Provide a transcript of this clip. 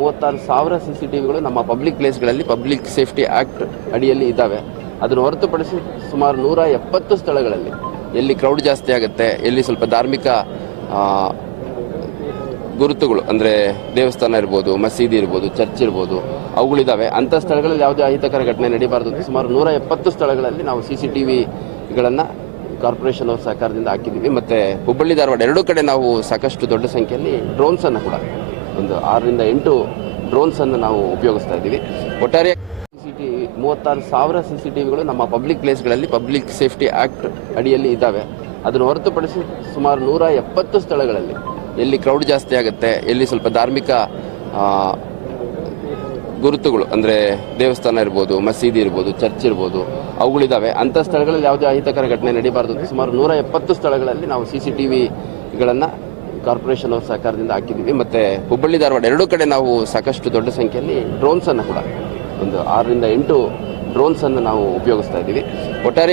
36,000 CCTVಗಳು ನಮ್ಮ public ಪ್ಲೇಸ್ಗಳಲ್ಲಿ public safety act ಅಡಿಯಲ್ಲಿ ಇದ್ದಾವೆ. ಅದನ್ನು ಹೊರತುಪಡಿಸಿ ಸುಮಾರು 170 ಸ್ಥಳಗಳಲ್ಲಿ ಎಲ್ಲಿ ಕ್ರೌಡ್ ಜಾಸ್ತಿ ಆಗುತ್ತೆ, ಎಲ್ಲಿ ಸ್ವಲ್ಪ ಧಾರ್ಮಿಕ ಗುರುತುಗಳು ಅಂದರೆ ದೇವಸ್ಥಾನ ಇರ್ಬೋದು, ಮಸೀದಿ ಇರ್ಬೋದು, ಚರ್ಚ್ ಇರ್ಬೋದು, ಅವುಗಳಿದ್ದಾವೆ. ಅಂಥ ಸ್ಥಳಗಳಲ್ಲಿ ಯಾವುದೇ ಅಹಿತಕರ ಘಟನೆ ನಡೀಬಾರ್ದು ಅಂತ ಸುಮಾರು 170 ಸ್ಥಳಗಳಲ್ಲಿ ನಾವು CCTVಗಳನ್ನು ಕಾರ್ಪೊರೇಷನ್ ಅವ್ರ ಸಹಕಾರದಿಂದ ಹಾಕಿದ್ದೀವಿ. ಮತ್ತು ಹುಬ್ಬಳ್ಳಿ ಧಾರವಾಡ ಎರಡೂ ಕಡೆ ನಾವು ಸಾಕಷ್ಟು ದೊಡ್ಡ ಸಂಖ್ಯೆಯಲ್ಲಿ ಡ್ರೋನ್ಸನ್ನು ಕೂಡ ಒಂದು 6 ರಿಂದ 8 ಡ್ರೋನ್ಸನ್ನು ನಾವು ಉಪಯೋಗಿಸ್ತಾ ಇದ್ದೀವಿ. ಒಟ್ಟಾರೆ 36,000 CCTVಗಳು ನಮ್ಮ ಪಬ್ಲಿಕ್ ಪ್ಲೇಸ್ಗಳಲ್ಲಿ ಪಬ್ಲಿಕ್ ಸೇಫ್ಟಿ ಆಕ್ಟ್ ಅಡಿಯಲ್ಲಿ ಇದ್ದಾವೆ. ಅದನ್ನು ಹೊರತುಪಡಿಸಿ ಸುಮಾರು 170 ಸ್ಥಳಗಳಲ್ಲಿ ಎಲ್ಲಿ ಕ್ರೌಡ್ ಜಾಸ್ತಿ ಆಗುತ್ತೆ, ಎಲ್ಲಿ ಸ್ವಲ್ಪ ಧಾರ್ಮಿಕ ಗುರುತುಗಳು ಅಂದರೆ ದೇವಸ್ಥಾನ ಇರ್ಬೋದು, ಮಸೀದಿ ಇರ್ಬೋದು, ಚರ್ಚ್ ಇರ್ಬೋದು, ಅವುಗಳಿದ್ದಾವೆ. ಅಂಥ ಸ್ಥಳಗಳಲ್ಲಿ ಯಾವುದೇ ಅಹಿತಕರ ಘಟನೆ ನಡೀಬಾರ್ದು ಅಂತ ಸುಮಾರು 170 ಸ್ಥಳಗಳಲ್ಲಿ ನಾವು CCTVಗಳನ್ನು ಕಾರ್ಪೊರೇಷನ್ ಅವ್ರ ಸಹಕಾರದಿಂದ ಹಾಕಿದ್ದೀವಿ. ಮತ್ತು ಹುಬ್ಬಳ್ಳಿ ಧಾರವಾಡ ಎರಡೂ ಕಡೆ ನಾವು ಸಾಕಷ್ಟು ದೊಡ್ಡ ಸಂಖ್ಯೆಯಲ್ಲಿ ಡ್ರೋನ್ಸನ್ನು ಕೂಡ ಒಂದು 6 ರಿಂದ 8 ಡ್ರೋನ್ಸನ್ನು ನಾವು ಉಪಯೋಗಿಸ್ತಾ ಇದ್ದೀವಿ. ಒಟ್ಟಾರೆ